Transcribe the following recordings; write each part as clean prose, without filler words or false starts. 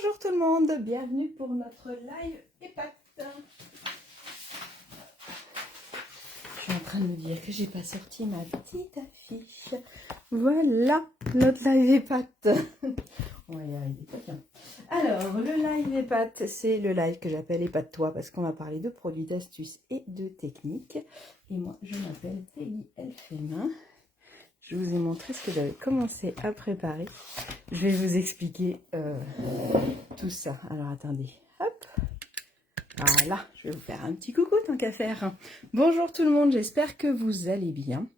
Bonjour tout le monde, bienvenue pour notre live EPAT. Je suis en train de me dire que j'ai pas sorti ma petite affiche. Voilà notre live EPAT. On va y arriver, pas bien. Alors, le live EPAT, c'est le live que j'appelle EPAT-toi parce qu'on va parler de produits, d'astuces et de techniques. Et moi, je m'appelle Peggy Elfemin. Je vous ai montré ce que j'avais commencé à préparer. Je vais vous expliquer tout ça. Alors, attendez. Hop. Voilà, je vais vous faire un petit coucou tant qu'à faire. Bonjour tout le monde, j'espère que vous allez bien.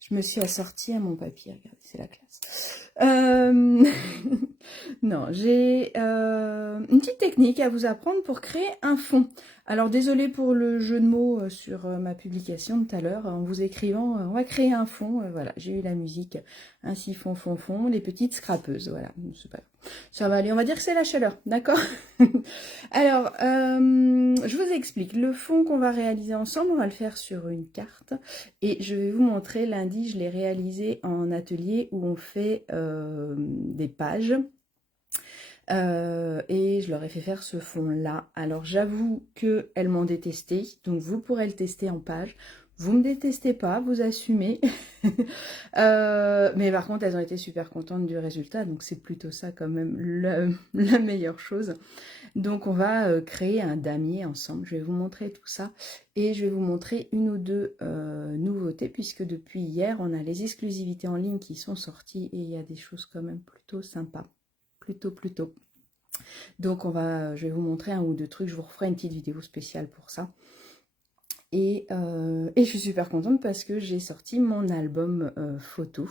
Je me suis assortie à mon papier, regardez, c'est la classe. Non, j'ai une petite technique à vous apprendre pour créer un fond. Alors, désolé pour le jeu de mots sur ma publication de tout à l'heure, en vous écrivant, on va créer un fond. Voilà, j'ai eu la musique, ainsi fond, fond, fond, les petites scrapeuses, voilà, c'est pas... Ça va aller, on va dire que c'est la chaleur, d'accord? Alors, je vous explique. Le fond qu'on va réaliser ensemble, on va le faire sur une carte. Et je vais vous montrer, lundi, je l'ai réalisé en atelier où on fait des pages. Et je leur ai fait faire ce fond-là. Alors, j'avoue qu'elles m'ont détesté. Donc, vous pourrez le tester en page. Vous me détestez pas, vous assumez. Mais par contre, elles ont été super contentes du résultat. Donc, c'est plutôt ça quand même la meilleure chose. Donc, on va créer un damier ensemble. Je vais vous montrer tout ça. Et je vais vous montrer une ou deux nouveautés. Puisque depuis hier, on a les exclusivités en ligne qui sont sorties. Et il y a des choses quand même plutôt sympas. Plutôt. Donc, je vais vous montrer un ou deux trucs. Je vous referai une petite vidéo spéciale pour ça. Et je suis super contente parce que j'ai sorti mon album photo.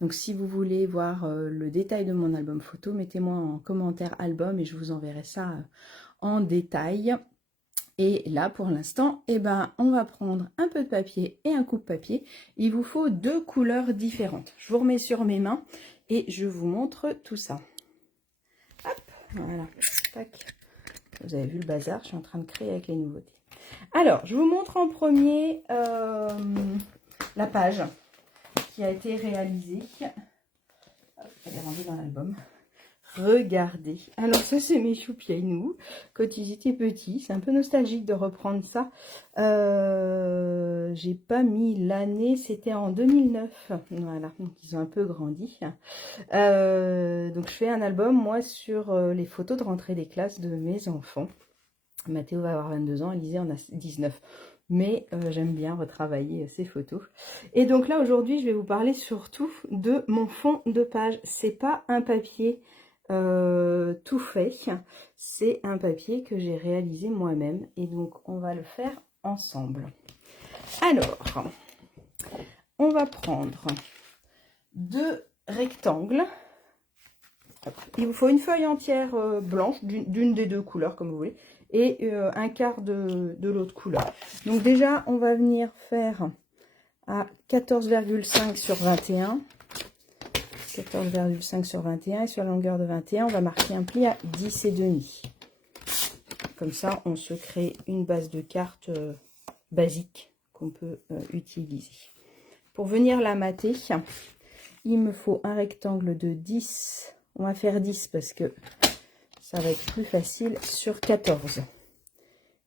Donc si vous voulez voir le détail de mon album photo, mettez-moi en commentaire album et je vous enverrai ça en détail. Et là pour l'instant, on va prendre un peu de papier et un coupe-papier. Il vous faut deux couleurs différentes. Je vous remets sur mes mains et je vous montre tout ça. Hop, voilà, tac. Vous avez vu le bazar, je suis en train de créer avec les nouveautés. Alors, je vous montre en premier la page qui a été réalisée. Elle est rangée dans l'album. Regardez. Alors, ça, c'est mes choupiaïnou. Quand ils étaient petits, c'est un peu nostalgique de reprendre ça. J'ai pas mis l'année, c'était en 2009. Voilà, donc ils ont un peu grandi. Donc, je fais un album, moi, sur les photos de rentrée des classes de mes enfants. Mathéo va avoir 22 ans, Élisée en a 19. Mais j'aime bien retravailler ces photos. Et donc là, aujourd'hui, je vais vous parler surtout de mon fond de page. C'est pas un papier tout fait. C'est un papier que j'ai réalisé moi-même. Et donc, on va le faire ensemble. Alors, on va prendre deux rectangles. Il vous faut une feuille entière blanche, d'une des deux couleurs, comme vous voulez, et un quart de l'autre couleur. Donc déjà, on va venir faire à 14,5 sur 21. 14,5 sur 21, et sur la longueur de 21, on va marquer un pli à 10,5. Comme ça, on se crée une base de carte basique qu'on peut utiliser. Pour venir la mater, il me faut un rectangle de 10. On va faire 10 parce que ça va être plus facile sur 14.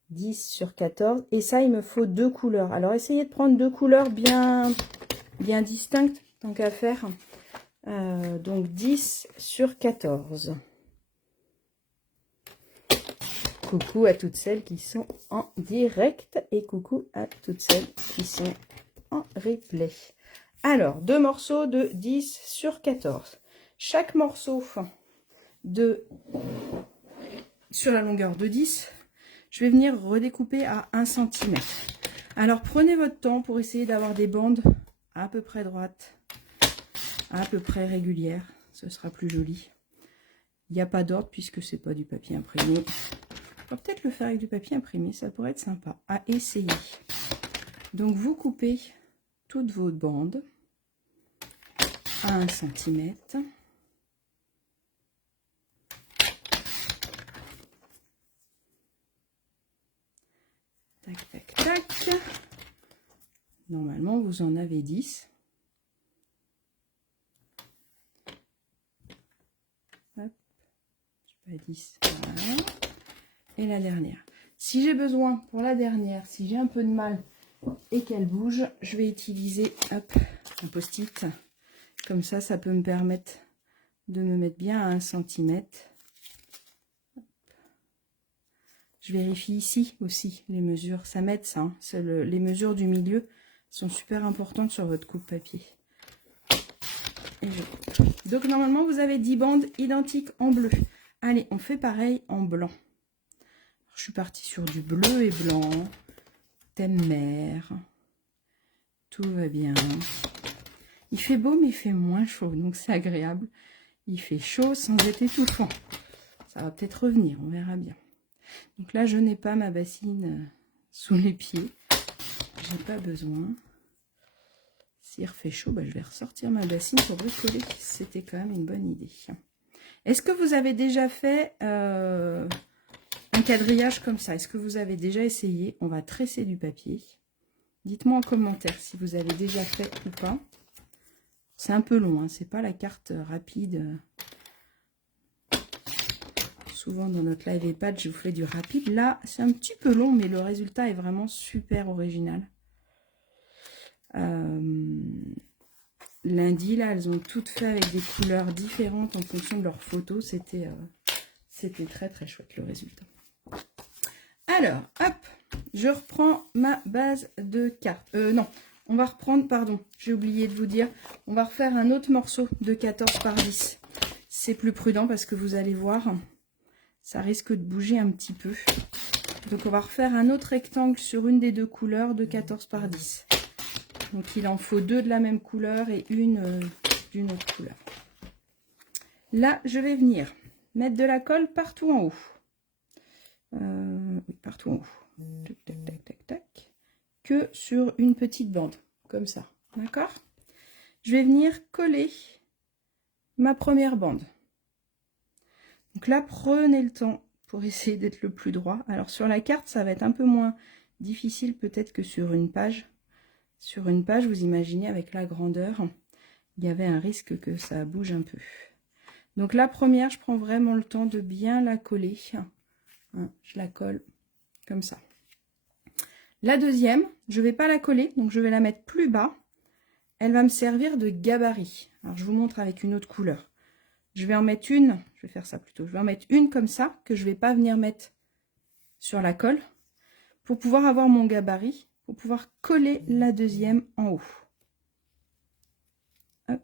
10 sur 14. Et ça, il me faut deux couleurs. Alors, essayez de prendre deux couleurs bien distinctes, tant qu'à faire. Donc, 10 sur 14. Coucou à toutes celles qui sont en direct. Et coucou à toutes celles qui sont en replay. Alors, deux morceaux de 10 sur 14. Chaque morceau sur la longueur de 10, je vais venir redécouper à 1 cm. Alors, prenez votre temps pour essayer d'avoir des bandes à peu près droites, à peu près régulières. Ce sera plus joli. Il n'y a pas d'ordre puisque c'est pas du papier imprimé. On va peut-être le faire avec du papier imprimé, ça pourrait être sympa à essayer. Donc, vous coupez toutes vos bandes à 1 cm. Tac, tac, tac. Normalement, vous en avez 10. Hop. pas 10, voilà. Et la dernière. Si j'ai besoin, pour la dernière, si j'ai un peu de mal et qu'elle bouge, je vais utiliser hop, un post-it. Comme ça peut me permettre de me mettre bien à 1 cm. Je vérifie ici aussi les mesures. Ça m'aide ça. Hein. Les mesures du milieu sont super importantes sur votre coupe-papier. Donc normalement, vous avez 10 bandes identiques en bleu. Allez, on fait pareil en blanc. Je suis partie sur du bleu et blanc. Thème mer. Tout va bien. Il fait beau, mais il fait moins chaud. Donc c'est agréable. Il fait chaud sans être étouffant. Ça va peut-être revenir, on verra bien. Donc là, je n'ai pas ma bassine sous les pieds. J'ai pas besoin. S'il refait chaud, je vais ressortir ma bassine pour bricoler. C'était quand même une bonne idée. Est-ce que vous avez déjà fait un quadrillage comme ça? Est-ce que vous avez déjà essayé? On va tresser du papier. Dites-moi en commentaire si vous avez déjà fait ou pas. C'est un peu long, hein, c'est pas la carte rapide. Souvent dans notre live EHPAD, je vous fais du rapide. Là, c'est un petit peu long, mais le résultat est vraiment super original. Lundi, là, elles ont toutes fait avec des couleurs différentes en fonction de leurs photos. C'était très très chouette le résultat. Alors, hop, je reprends ma base de cartes. Non, on va reprendre, pardon, j'ai oublié de vous dire, on va refaire un autre morceau de 14 par 10. C'est plus prudent parce que vous allez voir, ça risque de bouger un petit peu. Donc on va refaire un autre rectangle sur une des deux couleurs de 14 par 10. Donc il en faut deux de la même couleur et une d'une autre couleur. Là, je vais venir mettre de la colle partout en haut. Oui, partout en haut. Tac, tac, tac, tac, tac. Que sur une petite bande, comme ça. D'accord? Je vais venir coller ma première bande. Donc là, prenez le temps pour essayer d'être le plus droit. Alors sur la carte, ça va être un peu moins difficile peut-être que sur une page. Sur une page, vous imaginez avec la grandeur, il y avait un risque que ça bouge un peu. Donc la première, je prends vraiment le temps de bien la coller. Je la colle comme ça. La deuxième, je ne vais pas la coller, donc je vais la mettre plus bas. Elle va me servir de gabarit. Alors je vous montre avec une autre couleur. Je vais en mettre une, je vais faire ça plutôt, je vais en mettre une comme ça, que je ne vais pas venir mettre sur la colle, pour pouvoir avoir mon gabarit, pour pouvoir coller la deuxième en haut. Hop.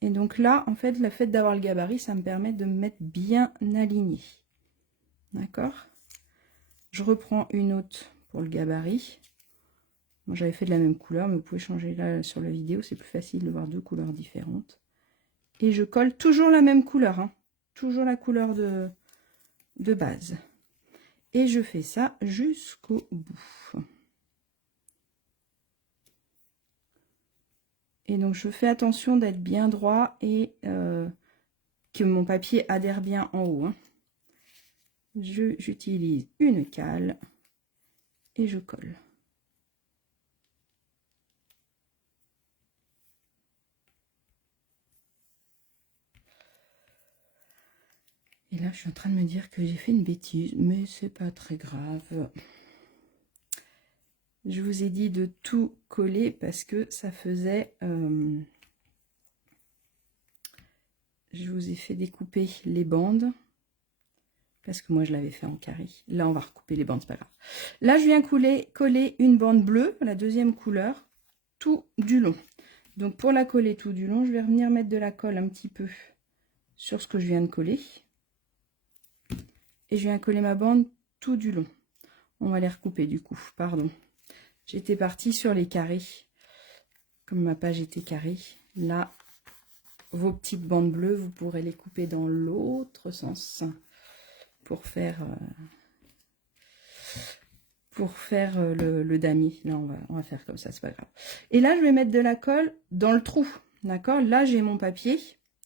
Et donc là, en fait, le fait d'avoir le gabarit, ça me permet de me mettre bien aligné. D'accord? Je reprends une autre pour le gabarit. Moi, j'avais fait de la même couleur, mais vous pouvez changer là sur la vidéo, c'est plus facile de voir deux couleurs différentes. Et je colle toujours la même couleur, hein, toujours la couleur de base. Et je fais ça jusqu'au bout. Et donc, je fais attention d'être bien droit et que mon papier adhère bien en haut. Hein. J'utilise une cale et je colle. Et là, je suis en train de me dire que j'ai fait une bêtise, mais c'est pas très grave. Je vous ai dit de tout coller parce que ça faisait... je vous ai fait découper les bandes. Parce que moi, je l'avais fait en carré. Là, on va recouper les bandes, c'est pas grave. Là, je viens coller une bande bleue, la deuxième couleur, tout du long. Donc, pour la coller tout du long, je vais revenir mettre de la colle un petit peu sur ce que je viens de coller. Et je viens coller ma bande tout du long. On va les recouper du coup, pardon. J'étais partie sur les carrés. Comme ma page était carrée. Là, vos petites bandes bleues, vous pourrez les couper dans l'autre sens. Pour faire le damier. Là, on va faire comme ça, c'est pas grave. Et là, je vais mettre de la colle dans le trou. D'accord? Là, j'ai mon papier.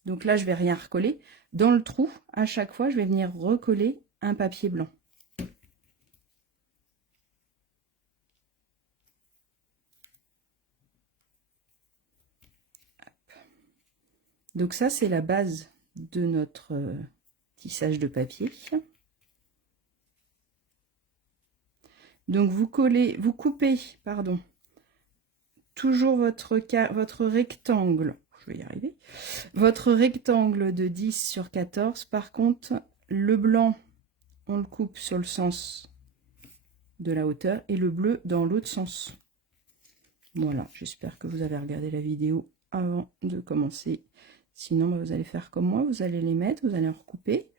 Donc là, je vais rien recoller. Dans le trou, à chaque fois, je vais venir recoller un papier blanc. Donc ça, c'est la base de notre tissage de papier. Donc vous coupez, pardon, toujours votre rectangle, je vais y arriver, votre rectangle de 10 sur 14. Par contre, le blanc, on le coupe sur le sens de la hauteur et le bleu dans l'autre sens. Voilà, j'espère que vous avez regardé la vidéo avant de commencer. Sinon, bah, vous allez faire comme moi, vous allez les mettre, vous allez en recouper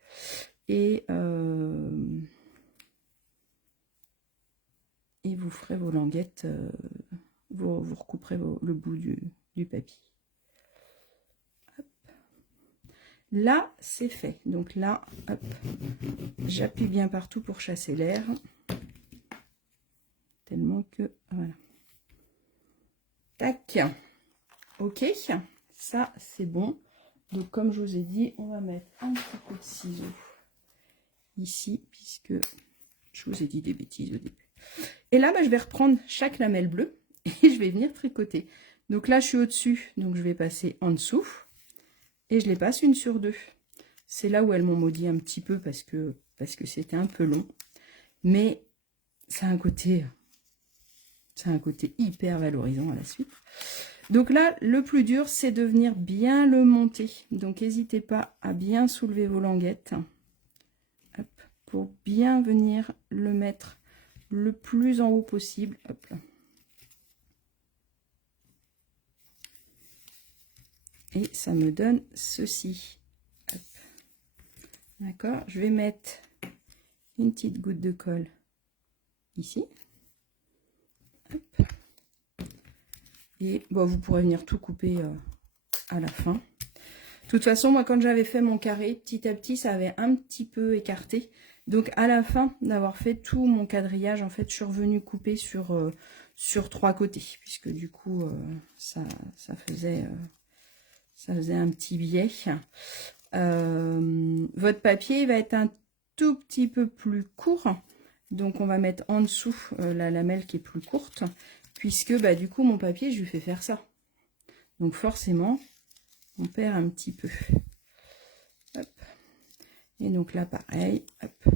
et vous ferez vos languettes, vous recouperez le bout du papier. Hop. Là, c'est fait. Donc là, j'appuie bien partout pour chasser l'air. Tellement que, voilà. Tac. Ok, ça c'est bon. Donc comme je vous ai dit, on va mettre un petit peu de ciseaux ici, puisque je vous ai dit des bêtises au début. Et là, bah, je vais reprendre chaque lamelle bleue et je vais venir tricoter. Donc là, je suis au-dessus, donc je vais passer en dessous et je les passe une sur deux. C'est là où elles m'ont maudit un petit peu parce que c'était un peu long. Mais ça a un côté hyper valorisant à la suite. Donc là, le plus dur, c'est de venir bien le monter. Donc n'hésitez pas à bien soulever vos languettes. Hop, pour bien venir le mettre le plus en haut possible. Hop là. Et ça me donne ceci. D'accord, je vais mettre une petite goutte de colle ici. Hop. Et bon, vous pourrez venir tout couper à la fin. De toute façon, moi, quand j'avais fait mon carré, petit à petit, ça avait un petit peu écarté. Donc, à la fin d'avoir fait tout mon quadrillage, en fait, je suis revenue couper sur 3 côtés. Puisque du coup, ça faisait un petit biais. Votre papier va être un tout petit peu plus court. Donc, on va mettre en dessous la lamelle qui est plus courte. Puisque, bah, du coup, mon papier, je lui fais faire ça. Donc, forcément, on perd un petit peu. Hop. Et donc là, pareil, hop,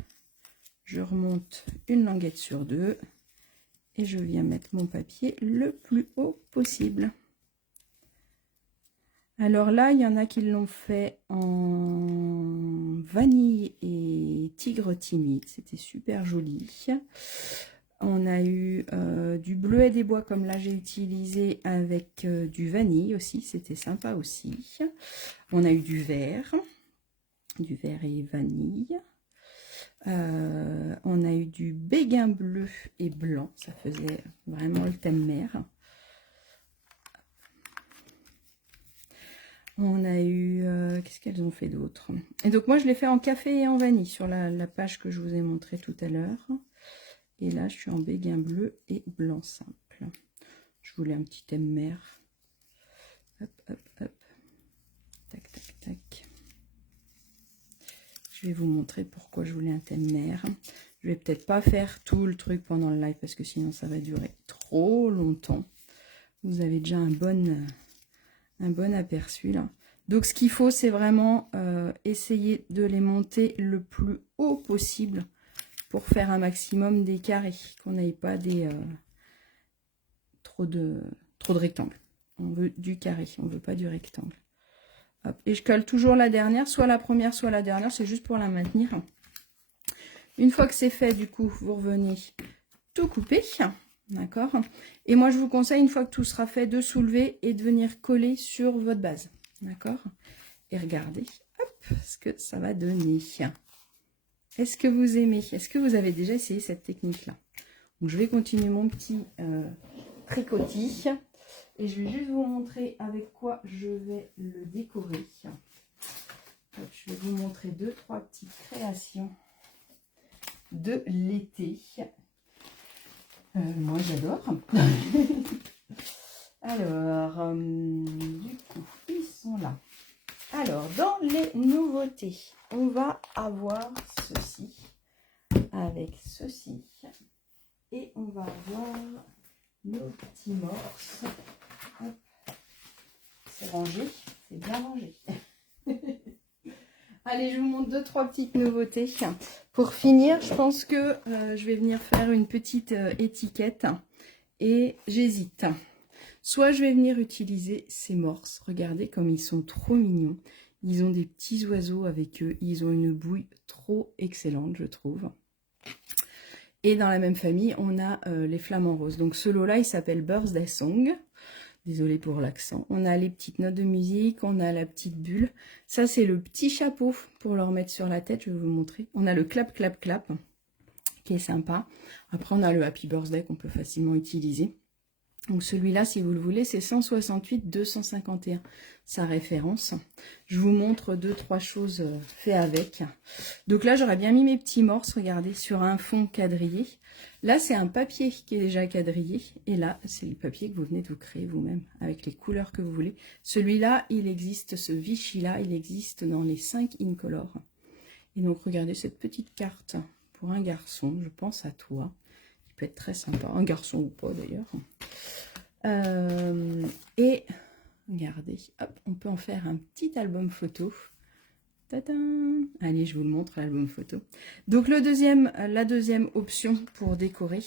je remonte une languette sur deux et je viens mettre mon papier le plus haut possible. Alors là, il y en a qui l'ont fait en vanille et tigre timide. C'était super joli. On a eu du bleuet des bois comme là j'ai utilisé avec du vanille aussi. C'était sympa aussi. On a eu du vert et vanille. On a eu du béguin bleu et blanc. Ça faisait vraiment le thème mer. On a eu... qu'est-ce qu'elles ont fait d'autre? Et donc moi je l'ai fait en café et en vanille sur la page que je vous ai montré tout à l'heure. Et là je suis en béguin bleu et blanc simple. Je voulais un petit thème mer. Hop, hop, hop. Tac, tac, tac. Je vais vous montrer pourquoi je voulais un thème mer. Je vais peut-être pas faire tout le truc pendant le live parce que sinon ça va durer trop longtemps. Vous avez déjà un bon aperçu là. Donc ce qu'il faut, c'est vraiment essayer de les monter le plus haut possible pour faire un maximum des carrés, qu'on n'ait pas trop de rectangles. On veut du carré, on veut pas du rectangle. Hop. Et je colle toujours la dernière, soit la première, soit la dernière, c'est juste pour la maintenir. Une fois que c'est fait, du coup, vous revenez tout couper. D'accord. Et moi, je vous conseille, une fois que tout sera fait, de soulever et de venir coller sur votre base. D'accord. Et regardez, hop, ce que ça va donner. Est-ce que vous aimez? Est-ce que vous avez déjà essayé cette technique-là? Donc, je vais continuer mon petit tricotis. Et je vais juste vous montrer avec quoi je vais le décorer. Donc, je vais vous montrer 2-3 petites créations de l'été. Moi j'adore. Alors, du coup, ils sont là. Alors, dans les nouveautés, on va avoir ceci avec ceci. Et on va avoir nos petits morses. C'est rangé, c'est bien rangé. Allez, je vous montre 2-3 petites nouveautés. Pour finir, je pense que je vais venir faire une petite étiquette et j'hésite. Soit je vais venir utiliser ces morses. Regardez comme ils sont trop mignons. Ils ont des petits oiseaux avec eux. Ils ont une bouille trop excellente, je trouve. Et dans la même famille, on a les flamants roses. Donc ce lot-là, il s'appelle Birthday Song. Désolée pour l'accent. On a les petites notes de musique, on a la petite bulle. Ça, c'est le petit chapeau pour le remettre sur la tête, je vais vous montrer. On a le clap, clap, clap, qui est sympa. Après, on a le Happy Birthday qu'on peut facilement utiliser. Donc celui-là, si vous le voulez, c'est 168-251, sa référence. Je vous montre 2-3 choses faites avec. Donc là, j'aurais bien mis mes petits morses, regardez, sur un fond quadrillé. Là, c'est un papier qui est déjà quadrillé. Et là, c'est le papier que vous venez de vous créer vous-même, avec les couleurs que vous voulez. Celui-là, il existe, ce Vichy-là, il existe dans les 5 Incolor. Et donc, regardez cette petite carte pour un garçon, je pense à toi. Il peut être très sympa, un garçon ou pas d'ailleurs. Et regardez, hop, on peut en faire un petit album photo. Tadam! Allez, je vous le montre, l'album photo. Donc la deuxième option pour décorer,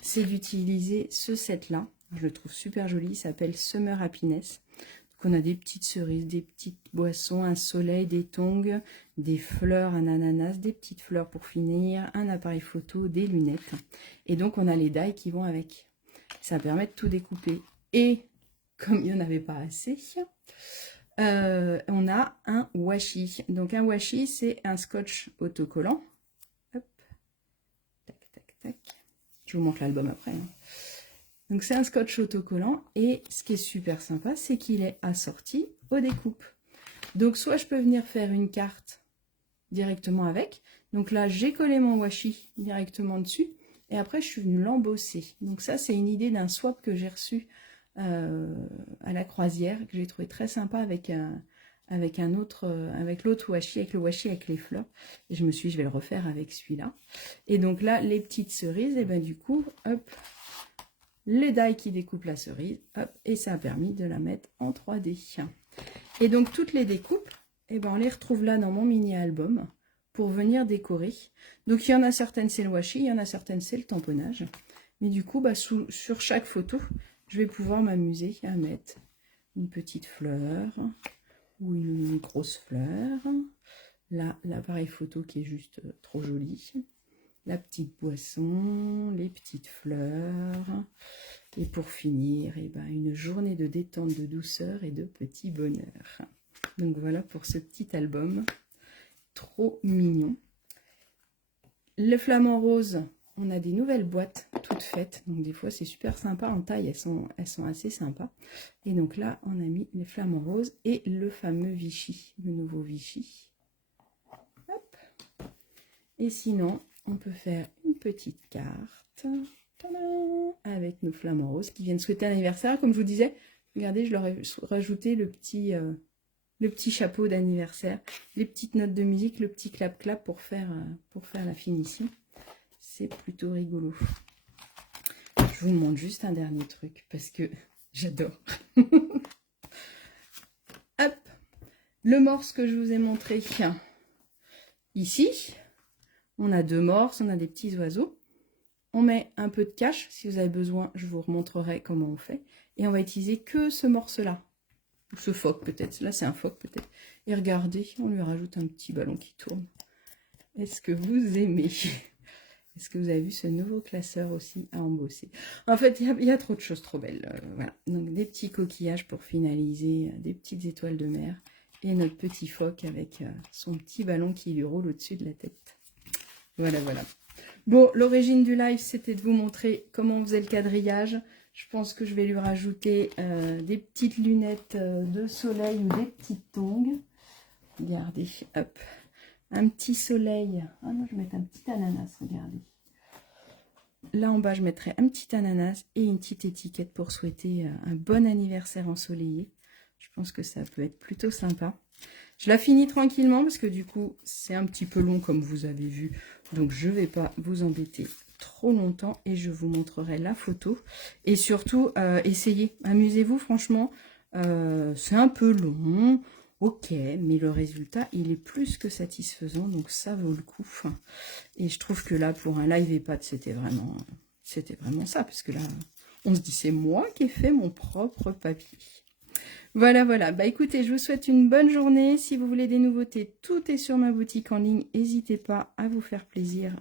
c'est d'utiliser ce set-là. Je le trouve super joli, il s'appelle Summer Happiness. Donc on a des petites cerises, des petites boissons, un soleil, des tongs, des fleurs, un ananas, des petites fleurs pour finir, un appareil photo, des lunettes. Et donc on a les die qui vont avec. Ça permet de tout découper. Et comme il n'y en avait pas assez, on a un washi. Donc un washi, c'est un scotch autocollant. Hop. Tac, tac, tac. Je vous montre l'album après. Hein. Donc c'est un scotch autocollant. Et ce qui est super sympa, c'est qu'il est assorti aux découpes. Donc soit je peux venir faire une carte directement avec. Donc là, j'ai collé mon washi directement dessus. Et après, je suis venue l'embosser. Donc ça, c'est une idée d'un swap que j'ai reçu à la croisière, que j'ai trouvé très sympa avec l'autre washi, avec le washi avec les fleurs. Et je me suis dit, je vais le refaire avec celui-là. Et donc là, les petites cerises, et ben du coup, hop, les die qui découpent la cerise, hop, et ça a permis de la mettre en 3D. Et donc toutes les découpes, et ben on les retrouve là dans mon mini-album pour venir décorer. Donc il y en a certaines c'est le washi, il y en a certaines c'est le tamponnage. Mais du coup, bah, sur chaque photo, je vais pouvoir m'amuser à mettre une petite fleur ou une grosse fleur. Là, l'appareil photo qui est juste trop joli. La petite boisson, les petites fleurs. Et pour finir, eh ben, une journée de détente, de douceur et de petit bonheur. Donc voilà pour ce petit album. Trop mignon. Le flamant rose, on a des nouvelles boîtes toutes faites. Donc des fois c'est super sympa en taille, elles sont assez sympas. Et donc là on a mis les flamants roses et le fameux Vichy, le nouveau Vichy. Hop. Et sinon on peut faire une petite carte avec nos flamants roses qui viennent souhaiter un anniversaire. Comme je vous disais, regardez, je leur ai rajouté le petit chapeau d'anniversaire, les petites notes de musique, le petit clap-clap pour faire la finition. C'est plutôt rigolo. Je vous montre juste un dernier truc parce que j'adore. Hop, le morse que je vous ai montré ici. On a 2 morses, on a des petits oiseaux. On met un peu de cache. Si vous avez besoin, je vous remontrerai comment on fait. Et on va utiliser que ce morceau-là. Ou ce phoque peut-être. Là, c'est un phoque peut-être. Et regardez, on lui rajoute un petit ballon qui tourne. Est-ce que vous aimez? Est-ce que vous avez vu ce nouveau classeur aussi à embosser? En fait, il y a trop de choses trop belles. Voilà. Donc, des petits coquillages pour finaliser, des petites étoiles de mer. Et notre petit phoque avec son petit ballon qui lui roule au-dessus de la tête. Voilà, voilà. Bon, l'origine du live, c'était de vous montrer comment on faisait le quadrillage. Je pense que je vais lui rajouter des petites lunettes de soleil ou des petites tongs. Regardez, hop. Un petit soleil. Ah non, je vais mettre un petit ananas, regardez. Là en bas, je mettrai un petit ananas et une petite étiquette pour souhaiter un bon anniversaire ensoleillé. Je pense que ça peut être plutôt sympa. Je la finis tranquillement parce que du coup, c'est un petit peu long comme vous avez vu. Donc, je ne vais pas vous embêter trop longtemps et je vous montrerai la photo. Et surtout, essayez, amusez-vous franchement. C'est un peu long. ok, mais le résultat, il est plus que satisfaisant, donc ça vaut le coup. Et je trouve que là, pour un live EHPAD, c'était vraiment ça, parce que là, on se dit, c'est moi qui ai fait mon propre papier. Voilà, voilà. Bah écoutez, je vous souhaite une bonne journée. Si vous voulez des nouveautés, tout est sur ma boutique en ligne. N'hésitez pas à vous faire plaisir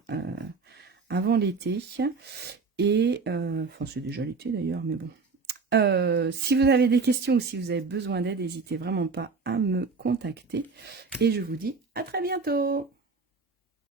avant l'été. Et, enfin, c'est déjà l'été d'ailleurs, mais bon. Si vous avez des questions ou si vous avez besoin d'aide, n'hésitez vraiment pas à me contacter. Et je vous dis à très bientôt.